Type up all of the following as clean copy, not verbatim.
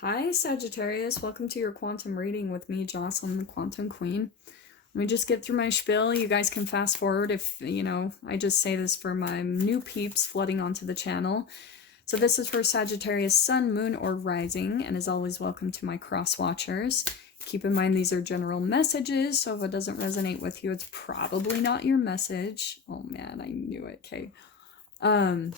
Hi, Sagittarius. Welcome to your quantum reading with me, Jocelyn, the Quantum Queen. Let me just get through my spiel. You guys can fast forward if, I just say this for my new peeps flooding onto the channel. So this is for Sagittarius Sun, Moon, or Rising, and as always, welcome to my cross watchers. Keep in mind these are general messages, so if it doesn't resonate with you, it's probably not your message. Oh man, I knew it. Okay. I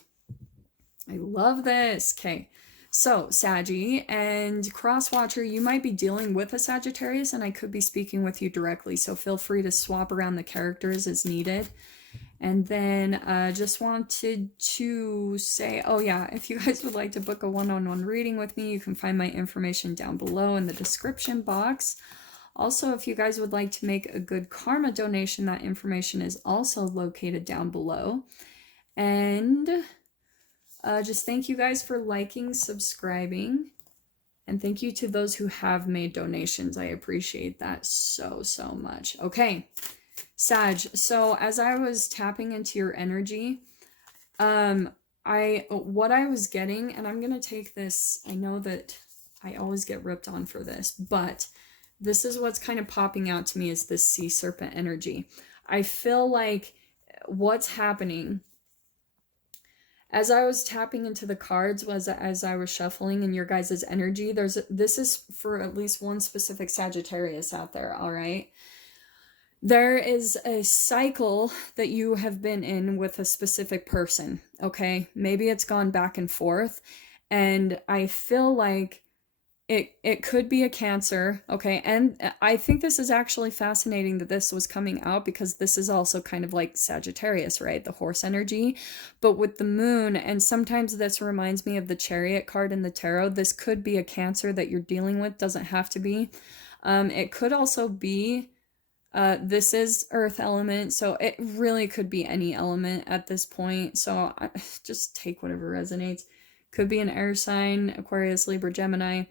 love this. Okay. So, Saggy and Crosswatcher, you might be dealing with a Sagittarius, and I could be speaking with you directly, so feel free to swap around the characters as needed. And then just wanted to say, oh yeah, if you guys would like to book a one-on-one reading with me, you can find my information down below in the description box. Also, if you guys would like to make a good karma donation, that information is also located down below. And just thank you guys for liking, subscribing, and thank you to those who have made donations. I appreciate that so much. Okay, Sag, so as I was tapping into your energy, what I was getting, and I'm gonna take this, I know that I always get ripped on for this, but this is what's kind of popping out to me is this sea serpent energy. I feel like what's happening as I was tapping into the cards was as I was shuffling in your guys' energy, this is for at least one specific Sagittarius out there, all right? There is a cycle that you have been in with a specific person, okay? Maybe it's gone back and forth, and I feel like it could be a Cancer, okay? And I think this is actually fascinating that this was coming out because this is also kind of like Sagittarius, right? The horse energy. But with the moon, and sometimes this reminds me of the Chariot card in the tarot, this could be a Cancer that you're dealing with, doesn't have to be. It could also be, this is earth element, so it really could be any element at this point. So just take whatever resonates. Could be an air sign, Aquarius, Libra, Gemini.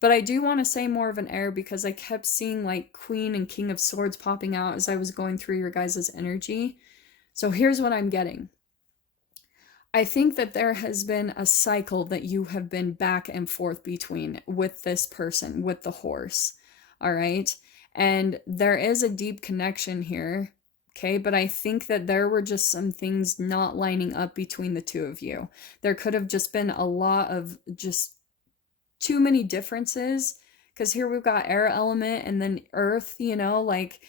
But I do want to say more of an air because I kept seeing like Queen and King of Swords popping out as I was going through your guys' energy. So here's what I'm getting. I think that there has been a cycle that you have been back and forth between with this person, with the horse. All right. And there is a deep connection here. Okay, but I think that there were just some things not lining up between the two of you. There could have just been a lot of just too many differences, because here we've got air element and then earth, like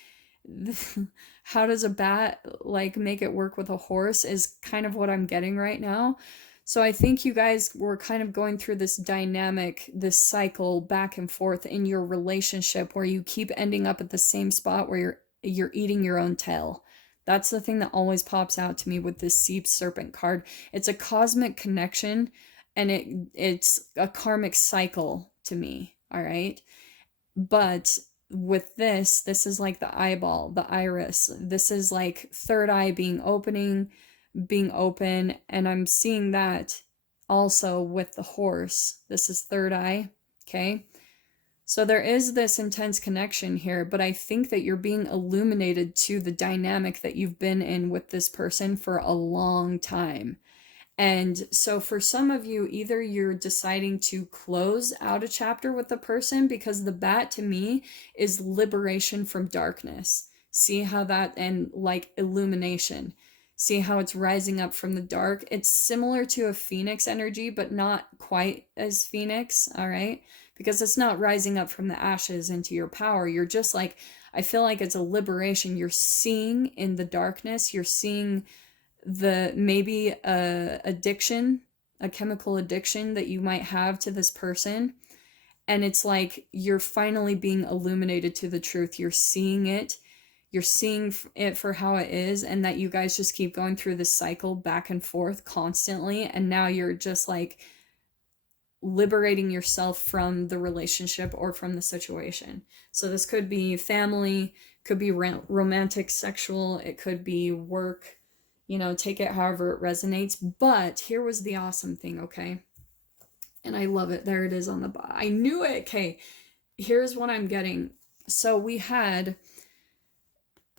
how does a bat like make it work with a horse is kind of what I'm getting right now. So I think you guys were kind of going through this dynamic, this cycle back and forth in your relationship where you keep ending up at the same spot where you're eating your own tail. That's the thing that always pops out to me with this sea serpent card. It's a cosmic connection, and it's a karmic cycle to me, all right? But with this is like the eyeball, the iris. This is like third eye being open, and I'm seeing that also with the horse. This is third eye, okay? So there is this intense connection here, but I think that you're being illuminated to the dynamic that you've been in with this person for a long time. And so for some of you, either you're deciding to close out a chapter with the person, because the bat to me is liberation from darkness. See how that, and like illumination. See how it's rising up from the dark. It's similar to a phoenix energy, but not quite as phoenix, all right? Because it's not rising up from the ashes into your power. You're just like, I feel like it's a liberation. You're seeing in the darkness, you're seeing maybe a addiction, a chemical addiction that you might have to this person. And it's like you're finally being illuminated to the truth. You're seeing it. You're seeing it for how it is, and that you guys just keep going through this cycle back and forth constantly. And now you're just like liberating yourself from the relationship or from the situation. So this could be family, could be romantic, sexual, it could be work, take it however it resonates. But here was the awesome thing, okay? And I love it. There it is on the bottom. I knew it. Okay, here's what I'm getting. So we had,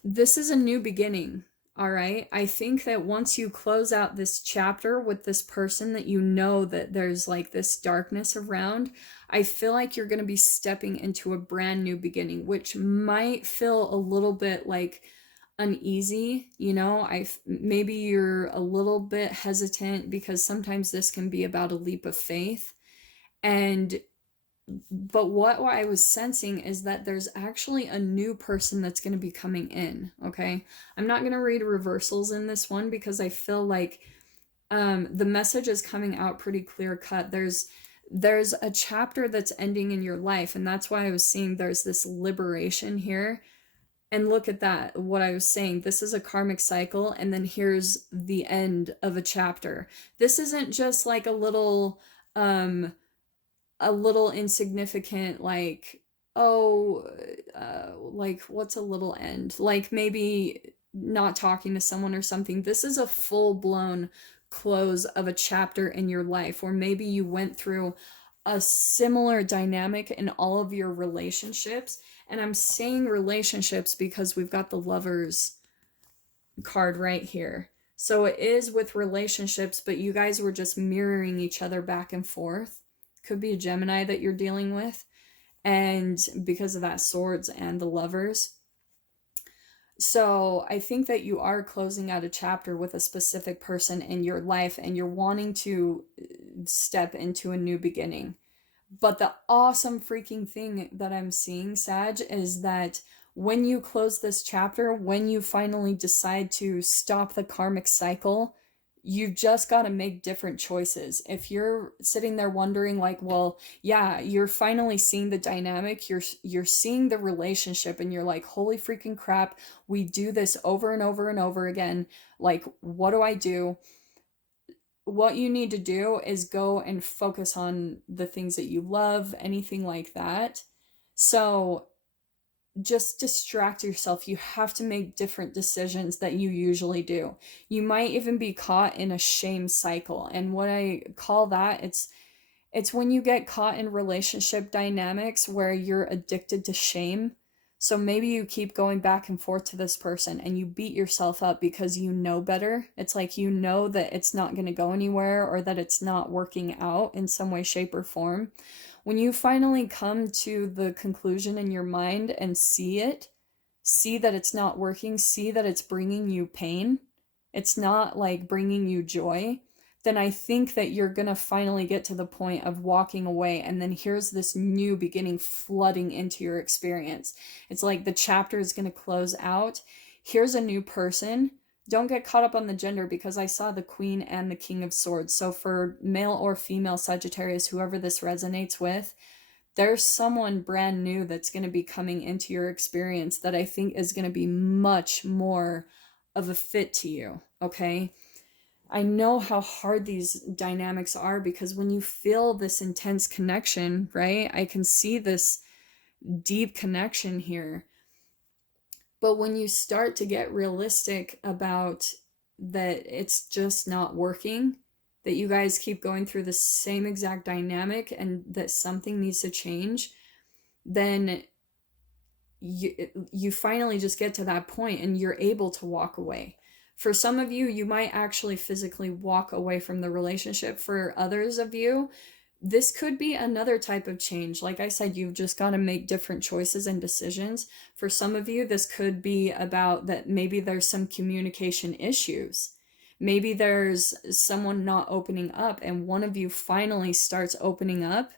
this is a new beginning, All right. I think that once you close out this chapter with this person that you know that there's like this darkness around, I feel like you're going to be stepping into a brand new beginning, which might feel a little bit like uneasy. You know, maybe you're a little bit hesitant because sometimes this can be about a leap of faith. But what I was sensing is that there's actually a new person that's going to be coming in, okay? I'm not going to read reversals in this one because I feel like the message is coming out pretty clear cut. There's a chapter that's ending in your life, and that's why I was seeing there's this liberation here. And look at that, what I was saying. This is a karmic cycle, and then here's the end of a chapter. This isn't just like a little insignificant, like, oh, like, what's a little end? Like maybe not talking to someone or something. This is a full-blown close of a chapter in your life, or maybe you went through a similar dynamic in all of your relationships. And I'm saying relationships because we've got the Lovers card right here. So it is with relationships, but you guys were just mirroring each other back and forth. Could be a Gemini that you're dealing with, and because of that Swords and the Lovers. So I think that you are closing out a chapter with a specific person in your life, and you're wanting to step into a new beginning. But the awesome freaking thing that I'm seeing, Sag, is that when you close this chapter, when you finally decide to stop the karmic cycle, you've just got to make different choices. If you're sitting there wondering like, well, yeah, you're finally seeing the dynamic, you're seeing the relationship, and you're like, holy freaking crap, we do this over and over and over again. Like, what do I do? What you need to do is go and focus on the things that you love, anything like that. So just distract yourself. You have to make different decisions that you usually do. You might even be caught in a shame cycle. And what I call that, it's when you get caught in relationship dynamics where you're addicted to shame. So maybe you keep going back and forth to this person and you beat yourself up because you know better. It's like you know that it's not going to go anywhere, or that it's not working out in some way, shape, or form. When you finally come to the conclusion in your mind and see that it's not working, see that it's bringing you pain, it's not like bringing you joy, then I think that you're going to finally get to the point of walking away, and then here's this new beginning flooding into your experience. It's like the chapter is going to close out. Here's a new person. Don't get caught up on the gender, because I saw the Queen and the King of Swords. So for male or female Sagittarius, whoever this resonates with, there's someone brand new that's going to be coming into your experience that I think is going to be much more of a fit to you, okay? I know how hard these dynamics are, because when you feel this intense connection, right? I can see this deep connection here. But when you start to get realistic about that it's just not working, that you guys keep going through the same exact dynamic and that something needs to change, then you finally just get to that point and you're able to walk away. For some of you, you might actually physically walk away from the relationship. For others of you, this could be another type of change. Like I said, you've just got to make different choices and decisions. For some of you, this could be about that maybe there's some communication issues. Maybe there's someone not opening up, and one of you finally starts opening up.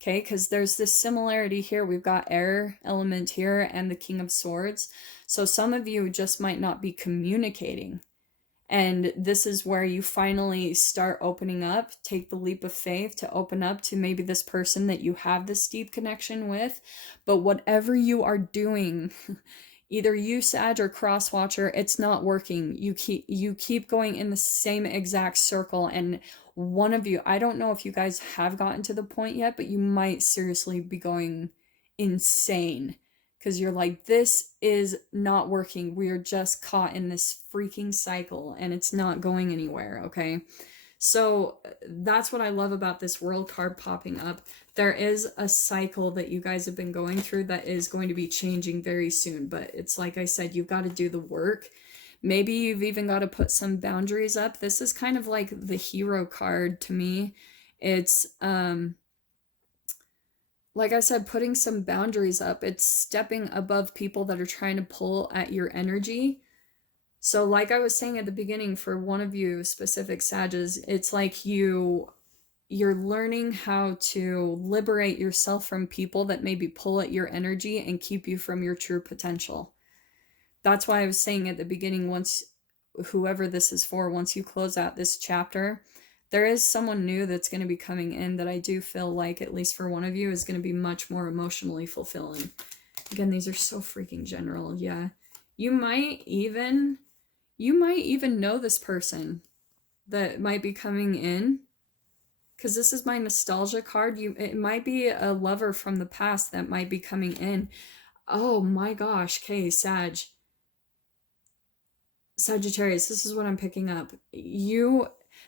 Okay, because there's this similarity here. We've got air element here and the King of Swords. So some of you just might not be communicating. And this is where you finally start opening up, take the leap of faith to open up to maybe this person that you have this deep connection with. But whatever you are doing, either you, Sag, or Crosswatcher, it's not working. You keep going in the same exact circle, and one of you, I don't know if you guys have gotten to the point yet, but you might seriously be going insane because you're like, this is not working. We are just caught in this freaking cycle and it's not going anywhere, okay? So that's what I love about this World card popping up. There is a cycle that you guys have been going through that is going to be changing very soon, but it's like I said, you've got to do the work. Maybe you've even got to put some boundaries up. This is kind of like the hero card to me. It's, like I said, putting some boundaries up. It's stepping above people that are trying to pull at your energy. So like I was saying at the beginning, for one of you specific Sages, it's like you're learning how to liberate yourself from people that maybe pull at your energy and keep you from your true potential. That's why I was saying at the beginning, once, whoever this is for, once you close out this chapter, there is someone new that's going to be coming in that I do feel like, at least for one of you, is going to be much more emotionally fulfilling. Again, these are so freaking general. Yeah. You might even know this person that might be coming in, because this is my nostalgia card. It might be a lover from the past that might be coming in. Oh my gosh. Okay, Sagittarius, this is what I'm picking up.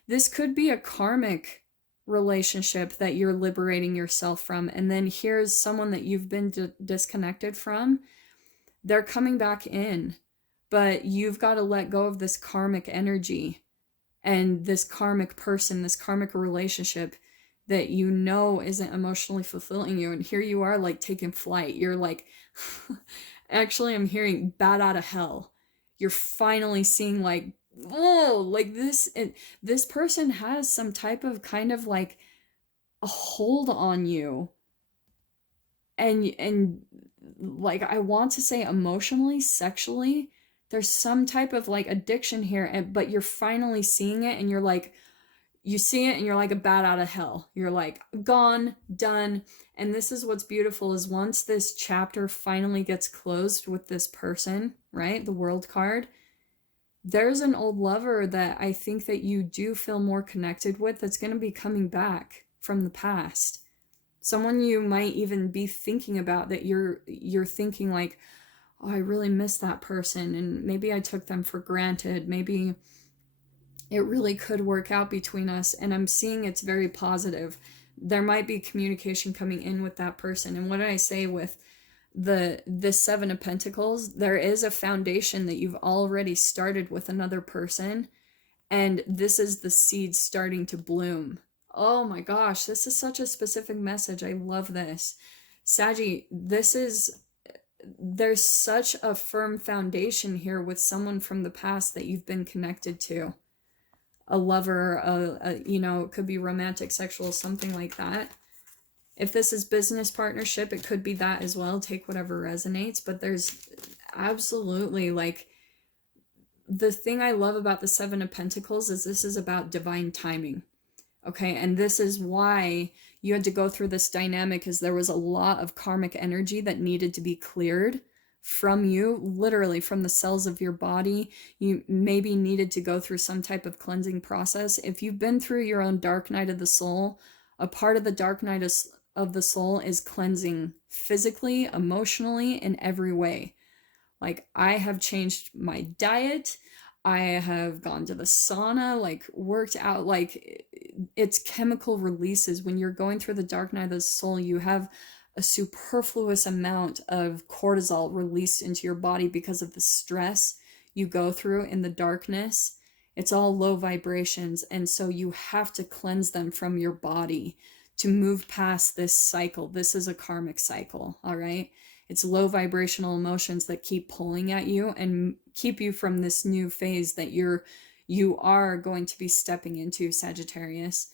This could be a karmic relationship that you're liberating yourself from. And then here's someone that you've been disconnected from. They're coming back in, but you've got to let go of this karmic energy and this karmic person, this karmic relationship that you know isn't emotionally fulfilling you. And here you are, like, taking flight. You're like, actually, I'm hearing bat out of hell. You're finally seeing, like, oh, like this person has some type of kind of like a hold on you. And like, I want to say emotionally, sexually, there's some type of like addiction here, but you're finally seeing it, and you're like, you see it and you're like a bat out of hell. You're like, gone, done. And this is what's beautiful, is once this chapter finally gets closed with this person, right? The World card, there's an old lover that I think that you do feel more connected with that's going to be coming back from the past. Someone you might even be thinking about, that you're thinking like, oh, I really miss that person, and maybe I took them for granted. Maybe it really could work out between us, and I'm seeing it's very positive. There might be communication coming in with that person. And what did I say with the Seven of Pentacles? There is a foundation that you've already started with another person, and this is the seed starting to bloom. Oh my gosh, this is such a specific message. I love this. Saggy, there's such a firm foundation here with someone from the past that you've been connected to. A lover, it could be romantic, sexual, something like that. If this is business partnership, it could be that as well. Take whatever resonates. But there's absolutely, like, the thing I love about the Seven of Pentacles is this is about divine timing. Okay, and this is why you had to go through this dynamic, is there was a lot of karmic energy that needed to be cleared from you, literally from the cells of your body. You maybe needed to go through some type of cleansing process. If you've been through your own dark night of the soul, a part of the dark night of the soul is cleansing physically, emotionally, in every way. Like, I have changed my diet. I have gone to the sauna, like worked out, like it's chemical releases. When you're going through the dark night of the soul, you have a superfluous amount of cortisol released into your body because of the stress you go through in the darkness. It's all low vibrations. And so you have to cleanse them from your body to move past this cycle. This is a karmic cycle, all right? It's low vibrational emotions that keep pulling at you and keep you from this new phase that you are going to be stepping into, Sagittarius.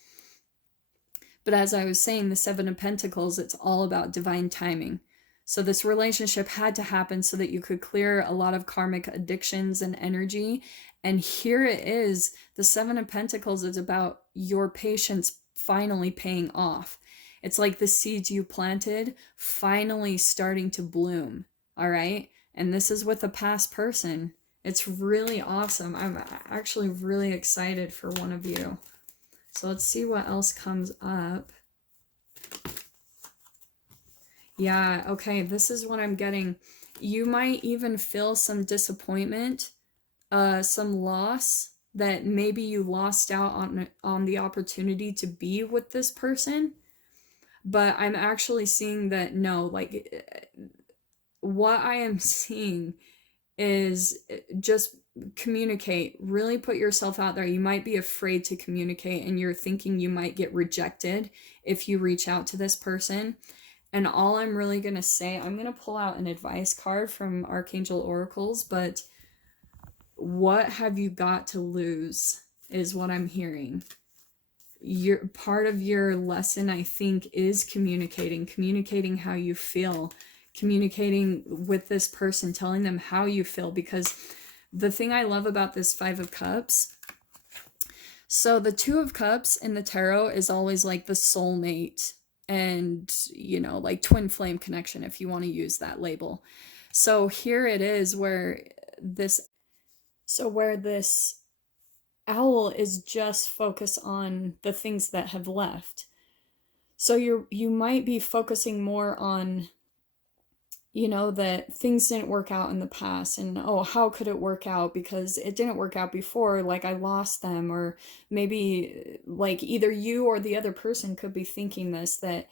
But as I was saying, the Seven of Pentacles, it's all about divine timing. So this relationship had to happen so that you could clear a lot of karmic addictions and energy. And here it is, the Seven of Pentacles is about your patience finally paying off. It's like the seeds you planted finally starting to bloom, all right? And this is with a past person. It's really awesome. I'm actually really excited for one of you. So let's see what else comes up. Yeah, okay, this is what I'm getting. You might even feel some disappointment, some loss, that maybe you lost out on the opportunity to be with this person. But I'm actually seeing that, no, like, what I am seeing is just communicate, really put yourself out there. You might be afraid to communicate and you're thinking you might get rejected if you reach out to this person. And all I'm really going to say, I'm going to pull out an advice card from Archangel Oracles, but what have you got to lose is what I'm hearing. Part of your lesson, I think, is communicating how you feel, communicating with this person, telling them how you feel, because the thing I love about this Five of Cups, so the Two of Cups in the tarot is always like the soulmate and, you know, like twin flame connection, if you want to use that label. So here it is where this owl is just focused on the things that have left. So you might be focusing more on, you know, that things didn't work out in the past, and oh, how could it work out because it didn't work out before, like I lost them. Or maybe like either you or the other person could be thinking this, that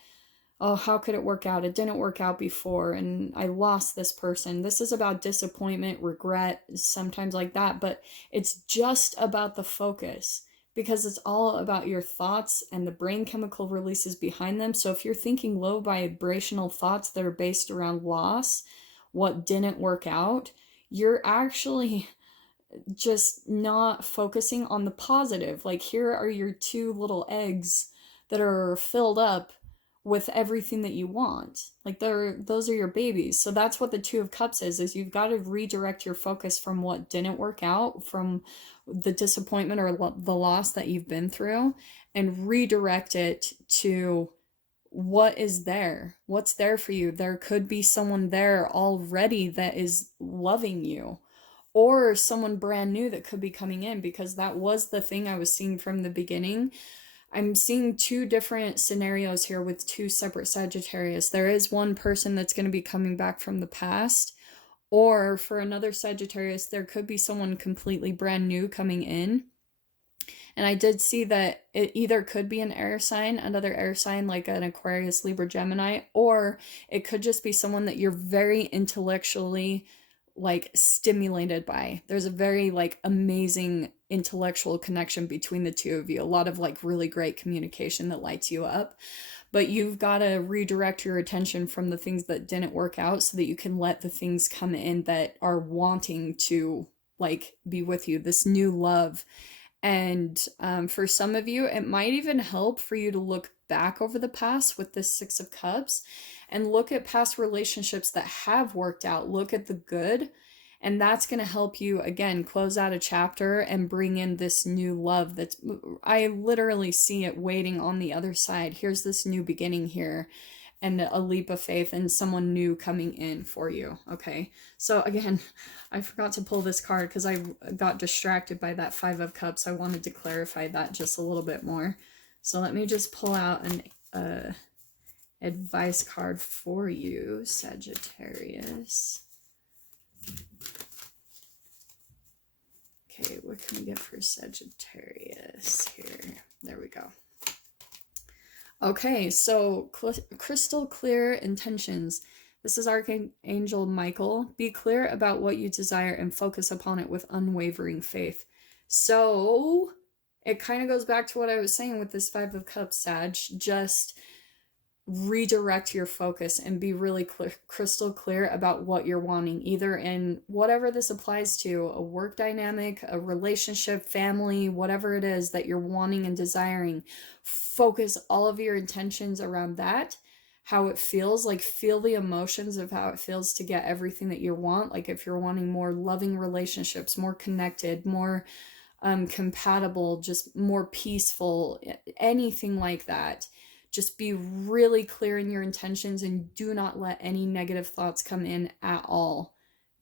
oh, how could it work out? It didn't work out before and I lost this person. This is about disappointment, regret, sometimes like that, but it's just about the focus, because it's all about your thoughts and the brain chemical releases behind them. So if you're thinking low vibrational thoughts that are based around loss, what didn't work out, you're actually just not focusing on the positive. Like, here are your two little eggs that are filled up with everything that you want. Like, those are your babies. So that's what the Two of Cups is you've got to redirect your focus from what didn't work out, from the disappointment or the loss that you've been through, and redirect it to what is there, what's there for you. There could be someone there already that is loving you, or someone brand new that could be coming in, because that was the thing I was seeing from the beginning. I'm seeing two different scenarios here with two separate Sagittarius. There is one person that's going to be coming back from the past, or for another Sagittarius, there could be someone completely brand new coming in. And I did see that it either could be an air sign, another air sign like an Aquarius, Libra, Gemini, or it could just be someone that you're very intellectually like stimulated by. There's a very like amazing intellectual connection between the two of you, a lot of like really great communication that lights you up. But you've got to redirect your attention from the things that didn't work out so that you can let the things come in that are wanting to like be with you, this new love. And for some of you, it might even help for you to look back over the past with this Six of Cups and look at past relationships that have worked out. Look at the good, and that's going to help you, again, close out a chapter and bring in this new love that's, I literally see it waiting on the other side. Here's this new beginning here, and a leap of faith and someone new coming in for you. Okay, so again, I forgot to pull this card because I got distracted by that Five of Cups. I wanted to clarify that just a little bit more. So let me just pull out an advice card for you, Sagittarius. Okay, what can we get for Sagittarius here? There we go. Okay, so crystal clear intentions. This is Archangel Michael. Be clear about what you desire and focus upon it with unwavering faith. So it kind of goes back to what I was saying with this Five of Cups, Sag. Just redirect your focus and be really crystal clear about what you're wanting, either in whatever this applies to, a work dynamic, a relationship, family, whatever it is that you're wanting and desiring. Focus all of your intentions around that, how it feels, like feel the emotions of how it feels to get everything that you want. Like if you're wanting more loving relationships, more connected, more compatible, just more peaceful, anything like that. Just be really clear in your intentions and do not let any negative thoughts come in at all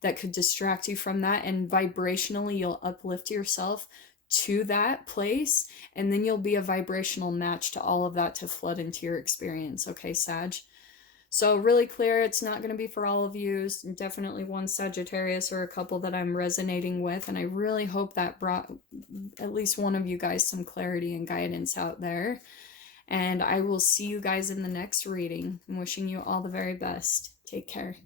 that could distract you from that. And vibrationally, you'll uplift yourself to that place, and then you'll be a vibrational match to all of that to flood into your experience. Okay, Sag? So really clear, it's not going to be for all of you. Definitely one Sagittarius or a couple that I'm resonating with, and I really hope that brought at least one of you guys some clarity and guidance out there. And I will see you guys in the next reading. I'm wishing you all the very best. Take care.